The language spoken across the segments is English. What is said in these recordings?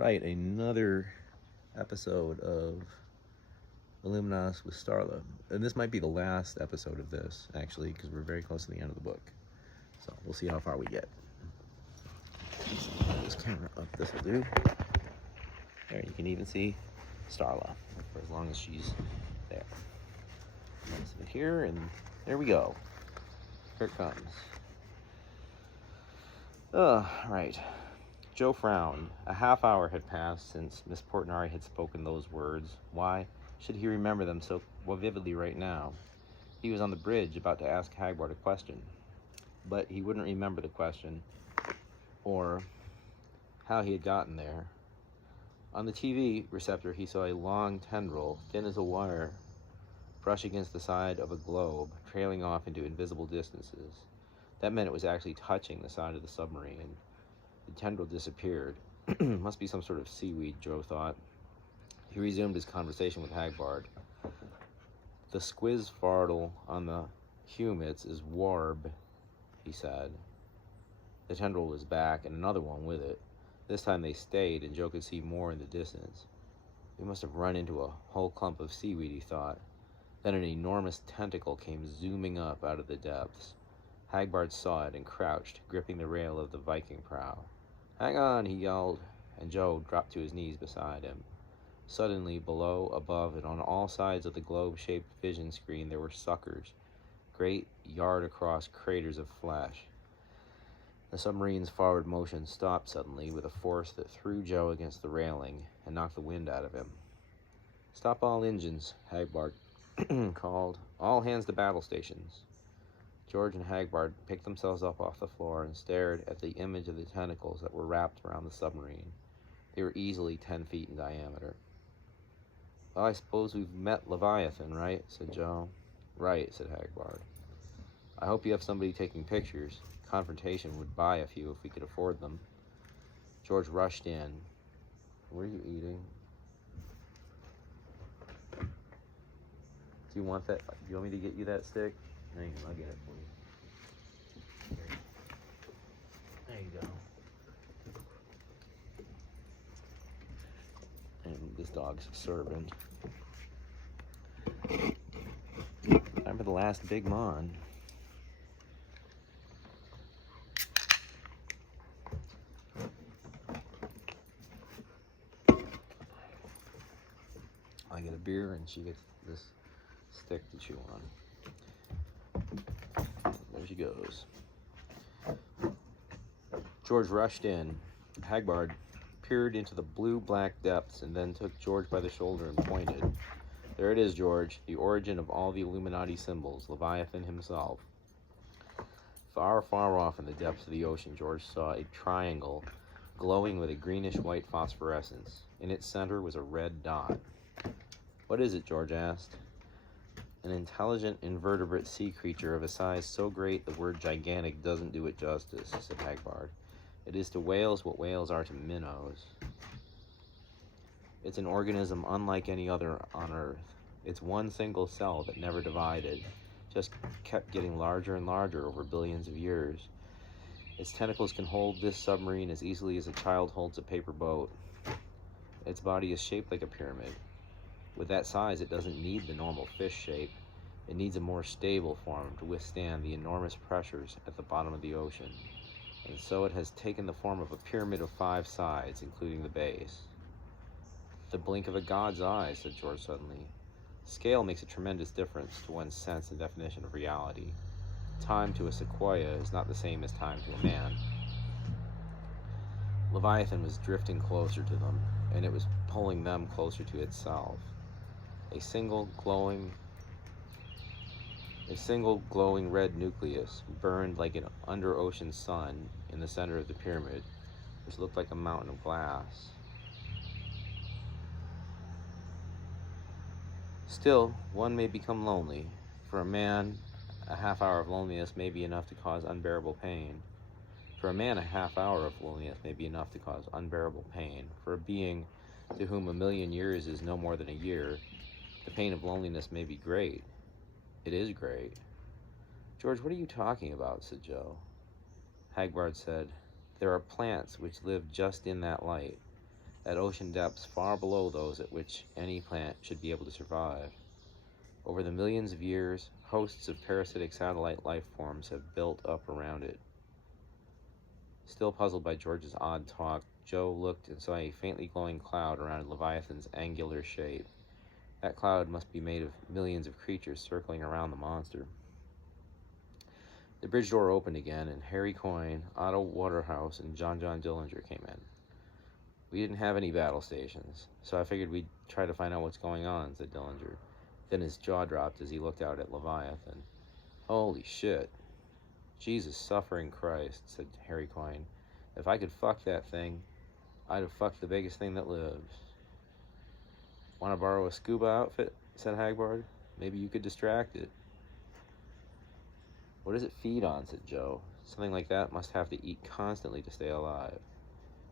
Right, another episode of Illuminatus with Starla. And this might be the last episode of this, actually, because we're very close to the end of the book. So we'll see how far we get. This camera up, this will do. There, you can even see Starla for as long as she's there. Place it here, and there we go. Here it comes. Right. Joe frowned. A half hour had passed since Miss Portnari had spoken those words. Why should he remember them so vividly right now? He was on the bridge about to ask Hagbard a question, but he wouldn't remember the question or how he had gotten there. On the TV receptor, he saw a long tendril, thin as a wire, brush against the side of a globe, trailing off into invisible distances. That meant it was actually touching the side of the submarine. The tendril disappeared. Must be some sort of seaweed, Joe thought. He resumed his conversation with Hagbard. The squiz fardel on the humits is warb, he said. The tendril was back, and another one with it. This time they stayed, and Joe could see more in the distance. We must have run into a whole clump of seaweed, he thought. Then an enormous tentacle came zooming up out of the depths. Hagbard saw it and crouched, gripping the rail of the Viking prow. "Hang on," he yelled, and Joe dropped to his knees beside him. Suddenly, below, above, and on all sides of the globe-shaped vision screen there were suckers, great yard-across craters of flesh. The submarine's forward motion stopped suddenly with a force that threw Joe against the railing and knocked the wind out of him. "Stop all engines," Hagbard called. "All hands to battle stations." George and Hagbard picked themselves up off the floor and stared at the image of the tentacles that were wrapped around the submarine. They were easily 10 feet in diameter. "Well, I suppose we've met Leviathan, right?" said Joe. "Right," said Hagbard. "I hope you have somebody taking pictures. Confrontation would buy a few if we could afford them." George rushed in. "What are you eating? Do you want that? Do you want me to get you that stick?" Hang on, I'll get it for you. There you go. And this dog's serving. Time for the last big mon. I get a beer and she gets this stick to chew on. There she goes. George rushed in. Hagbard peered into the blue-black depths and then took George by the shoulder and pointed. "There it is, George, the origin of all the Illuminati symbols, Leviathan himself." Far, far off in the depths of the ocean, George saw a triangle glowing with a greenish-white phosphorescence. In its center was a red dot. "What is it?" George asked. "An intelligent invertebrate sea creature of a size so great the word gigantic doesn't do it justice," said Hagbard. "It is to whales what whales are to minnows. It's an organism unlike any other on Earth. It's one single cell that never divided, just kept getting larger and larger over billions of years. Its tentacles can hold this submarine as easily as a child holds a paper boat. Its body is shaped like a pyramid. With that size, it doesn't need the normal fish shape. It needs a more stable form to withstand the enormous pressures at the bottom of the ocean. And so it has taken the form of a pyramid of 5 sides, including the base." "The blink of a god's eye," said George suddenly. "Scale makes a tremendous difference to one's sense and definition of reality. Time to a sequoia is not the same as time to a man." Leviathan was drifting closer to them, and it was pulling them closer to itself. A single glowing red nucleus burned like an under-ocean sun in the center of the pyramid, which looked like a mountain of glass. "Still, one may become lonely. For a man, a half hour of loneliness may be enough to cause unbearable pain. For a man, a half hour of loneliness may be enough to cause unbearable pain. For a being to whom a million years is no more than a year, the pain of loneliness may be great. It is great." "George, what are you talking about?" said Joe. Hagbard said, "There are plants which live just in that light. at ocean depths far below those at which any plant should be able to survive. Over the millions of years, hosts of parasitic satellite life forms have built up around it. Still puzzled by George's odd talk, Joe looked and saw a faintly glowing cloud around Leviathan's angular shape. That cloud must be made of millions of creatures circling around the monster. The bridge door opened again, and Harry Coyne, Otto Waterhouse, and John Dillinger came in. We didn't have any battle stations, so I figured we'd try to find out what's going on, said Dillinger. Then his jaw dropped as he looked out at Leviathan. Holy shit. Jesus suffering Christ, said Harry Coyne. If I could fuck that thing, I'd have fucked the biggest thing that lives. Want to borrow a scuba outfit? Said Hagbard. Maybe you could distract it. What does it feed on? Said Joe. Something like that must have to eat constantly to stay alive.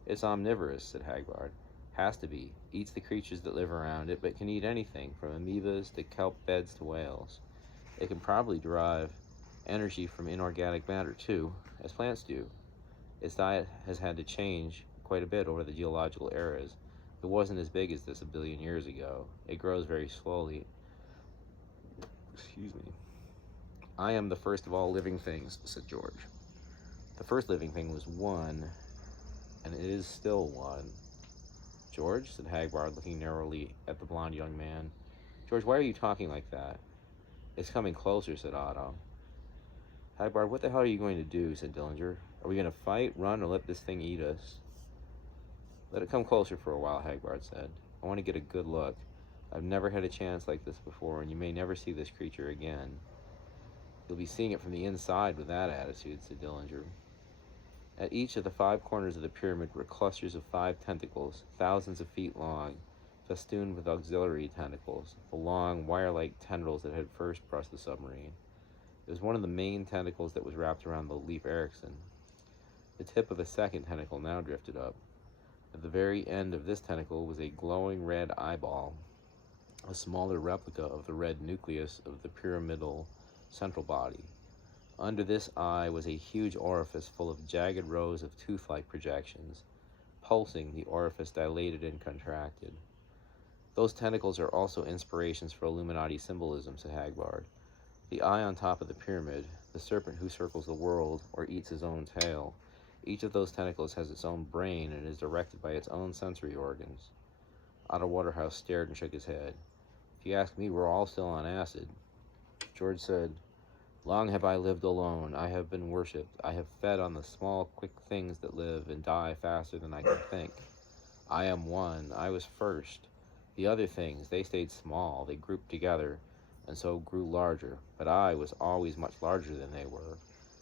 It's omnivorous, said Hagbard. Has to be. Eats the creatures that live around it, but can eat anything, from amoebas to kelp beds to whales. It can probably derive energy from inorganic matter too, as plants do. Its diet has had to change quite a bit over the geological eras. It wasn't as big as this a billion years ago. It grows very slowly. Excuse me. I am the first of all living things, said George. The first living thing was one, and it is still one. George, said Hagbard, looking narrowly at the blond young man. George, why are you talking like that? It's coming closer, said Otto. Hagbard, what the hell are you going to do, said Dillinger. Are we going to fight, run, or let this thing eat us? Let it come closer for a while, Hagbard said. I want to get a good look. I've never had a chance like this before, and you may never see this creature again. You'll be seeing it from the inside with that attitude, said Dillinger. At each of the 5 corners of the pyramid were clusters of 5 tentacles, thousands of feet long, festooned with auxiliary tentacles, the long, wire-like tendrils that had first brushed the submarine. It was one of the main tentacles that was wrapped around the Leif Erikson. The tip of a second tentacle now drifted up. At the very end of this tentacle was a glowing red eyeball, a smaller replica of the red nucleus of the pyramidal central body. Under this eye was a huge orifice full of jagged rows of tooth-like projections. Pulsing, the orifice dilated and contracted. Those tentacles are also inspirations for Illuminati symbolism, said Hagbard. The eye on top of the pyramid, the serpent who circles the world or eats his own tail. Each of those tentacles has its own brain and is directed by its own sensory organs. Otto Waterhouse stared and shook his head. If you ask me, we're all still on acid. George said, Long have I lived alone. I have been worshipped. I have fed on the small, quick things that live and die faster than I can think. I am one. I was first. The other things, they stayed small. They grouped together and so grew larger. But I was always much larger than they were.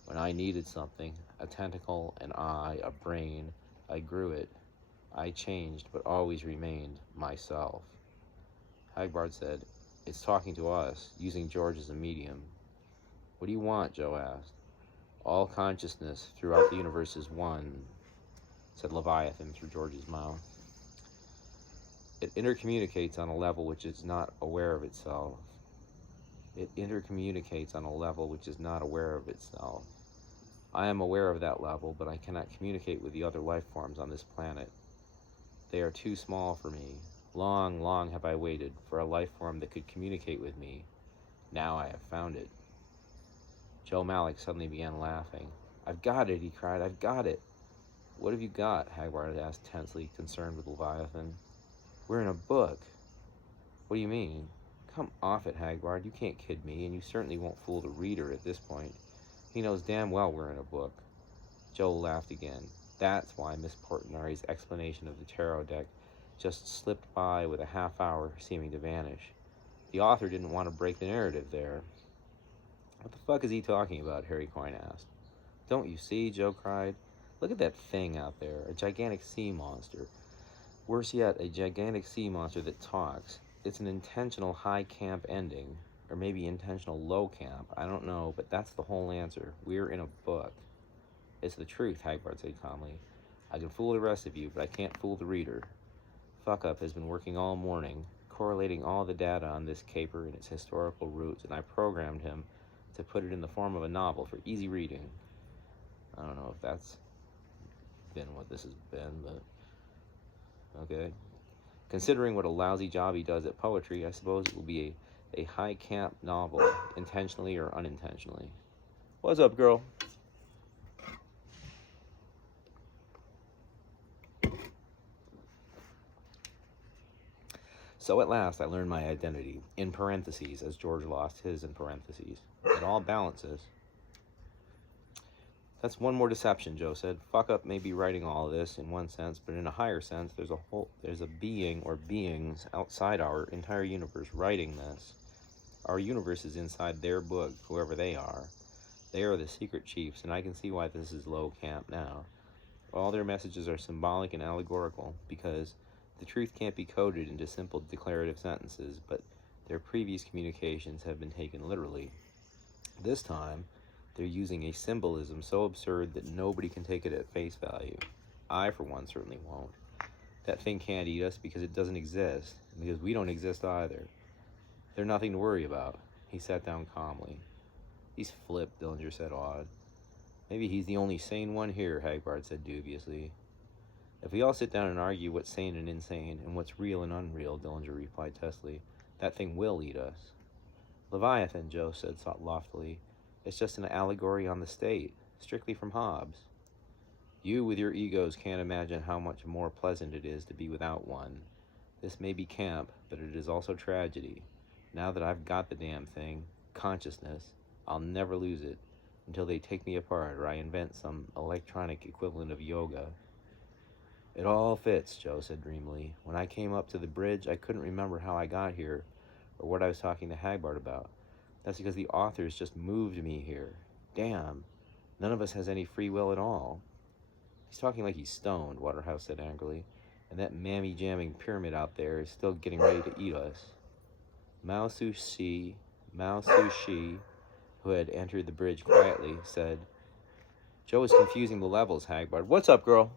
When I needed something, a tentacle, an eye, a brain, I grew it. I changed, but always remained myself. Hagbard said, It's talking to us, using George as a medium. What do you want? Joe asked. All consciousness throughout the universe is one, said Leviathan through George's mouth. It intercommunicates on a level which is not aware of itself. It intercommunicates on a level which is not aware of itself. I am aware of that level, but I cannot communicate with the other life forms on this planet. They are too small for me. Long, long have I waited for a life form that could communicate with me. Now I have found it. Joe Malik suddenly began laughing. I've got it, he cried. I've got it. What have you got? Hagbard asked tensely, concerned with Leviathan. We're in a book. What do you mean? Come off it, Hagbard. You can't kid me, and you certainly won't fool the reader at this point. He knows damn well we're in a book. Joe laughed again. That's why Miss Portinari's explanation of the tarot deck just slipped by with a half hour seeming to vanish. The author didn't want to break the narrative there. What the fuck is he talking about? Harry Coyne asked. Don't you see? Joe cried. Look at that thing out there, a gigantic sea monster. Worse yet, a gigantic sea monster that talks. It's an intentional high camp ending, or maybe intentional low camp. I don't know, but that's the whole answer. We're in a book. It's the truth, Hagbard said calmly. I can fool the rest of you, but I can't fool the reader. Fuck Up has been working all morning, correlating all the data on this caper and its historical roots, and I programmed him to put it in the form of a novel for easy reading. I don't know if that's been what this has been, but okay? Considering what a lousy job he does at poetry, I suppose it will be a high camp novel, intentionally or unintentionally. What's up, girl? So at last I learned my identity, in parentheses, as George lost his in parentheses. It all balances. That's one more deception, Joe said. Fuck up may be writing all of this in one sense, but in a higher sense, there's a being or beings outside our entire universe writing this. Our universe is inside their book, whoever they are. They are the secret chiefs, and I can see why this is low camp now. All their messages are symbolic and allegorical, because the truth can't be coded into simple declarative sentences, but their previous communications have been taken literally. This time, they're using a symbolism so absurd that nobody can take it at face value. I, for one, certainly won't. That thing can't eat us because it doesn't exist, and because we don't exist either. They're nothing to worry about. He sat down calmly. He's flipped, Dillinger said, awed. Maybe he's the only sane one here, Hagbard said dubiously. If we all sit down and argue what's sane and insane, and what's real and unreal, Dillinger replied testily, that thing will eat us. Leviathan, Joe said loftily. It's just an allegory on the state, strictly from Hobbes. You, with your egos, can't imagine how much more pleasant it is to be without one. This may be camp, but it is also tragedy. Now that I've got the damn thing, consciousness, I'll never lose it, until they take me apart or I invent some electronic equivalent of yoga. It all fits, Joe said dreamily. When I came up to the bridge, I couldn't remember how I got here, or what I was talking to Hagbard about. That's because the authors just moved me here. Damn, none of us has any free will at all. He's talking like he's stoned, Waterhouse said angrily, and that mammy-jamming pyramid out there is still getting ready to eat us. Mao Su-shi, who had entered the bridge quietly, said, Joe is confusing the levels, Hagbard. What's up, girl?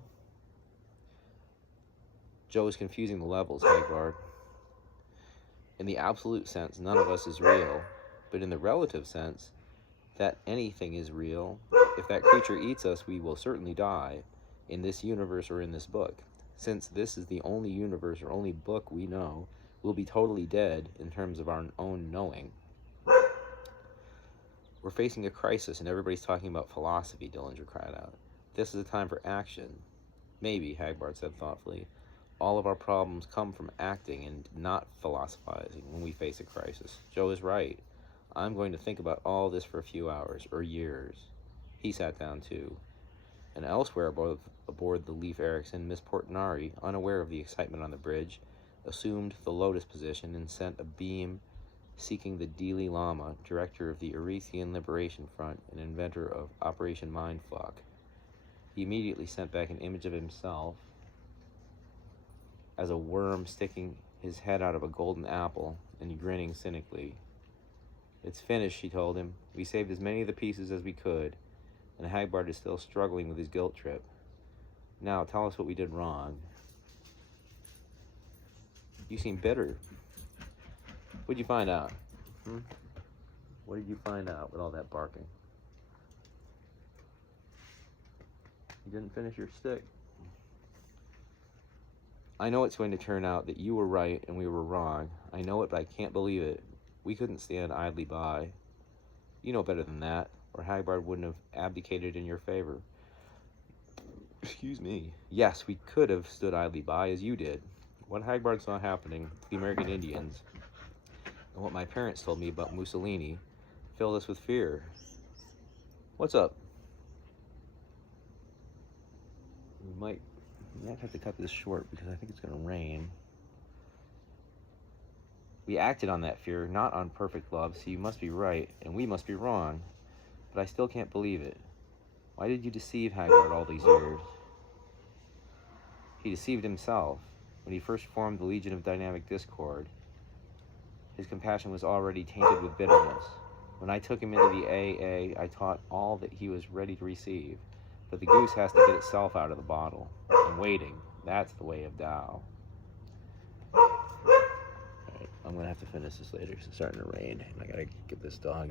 Joe is confusing the levels, Hagbard. In the absolute sense, none of us is real. But in the relative sense, that anything is real. If that creature eats us, we will certainly die, in this universe or in this book. Since this is the only universe or only book we know, we'll be totally dead in terms of our own knowing. We're facing a crisis, and everybody's talking about philosophy, Dillinger cried out. This is a time for action. Maybe, Hagbard said thoughtfully. All of our problems come from acting and not philosophizing when we face a crisis. Joe is right. I'm going to think about all this for a few hours, or years. He sat down too. And elsewhere aboard the Leif Erikson, Miss Portinari, unaware of the excitement on the bridge, assumed the lotus position and sent a beam seeking the Dalai Lama, director of the Eritrean Liberation Front and inventor of Operation Mindfuck. He immediately sent back an image of himself as a worm sticking his head out of a golden apple and grinning cynically. It's finished, she told him. We saved as many of the pieces as we could, and Hagbard is still struggling with his guilt trip. Now, tell us what we did wrong. You seem bitter. What'd you find out? What did you find out with all that barking? You didn't finish your stick. I know it's going to turn out that you were right and we were wrong. I know it, but I can't believe it. We couldn't stand idly by. You know better than that, or Hagbard wouldn't have abdicated in your favor. Excuse me. Yes, we could have stood idly by, as you did. What Hagbard saw happening to the American Indians, and what my parents told me about Mussolini, filled us with fear. What's up? We might have to cut this short because I think it's going to rain. We acted on that fear, not on perfect love, so you must be right, and we must be wrong. But I still can't believe it. Why did you deceive Hagbard all these years? He deceived himself. When he first formed the Legion of Dynamic Discord, his compassion was already tainted with bitterness. When I took him into the AA, I taught all that he was ready to receive. But the goose has to get itself out of the bottle. And waiting, that's the way of Tao. I'm going to have to finish this later because it's starting to rain, and I got to get this dog in.